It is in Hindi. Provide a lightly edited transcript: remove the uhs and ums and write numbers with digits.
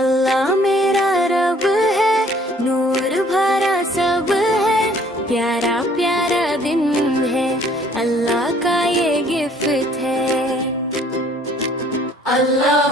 अल्लाह मेरा रब है, नूर भरा सब है, प्यारा प्यारा दिन है, अल्लाह का ये गिफ्ट है। अल्लाह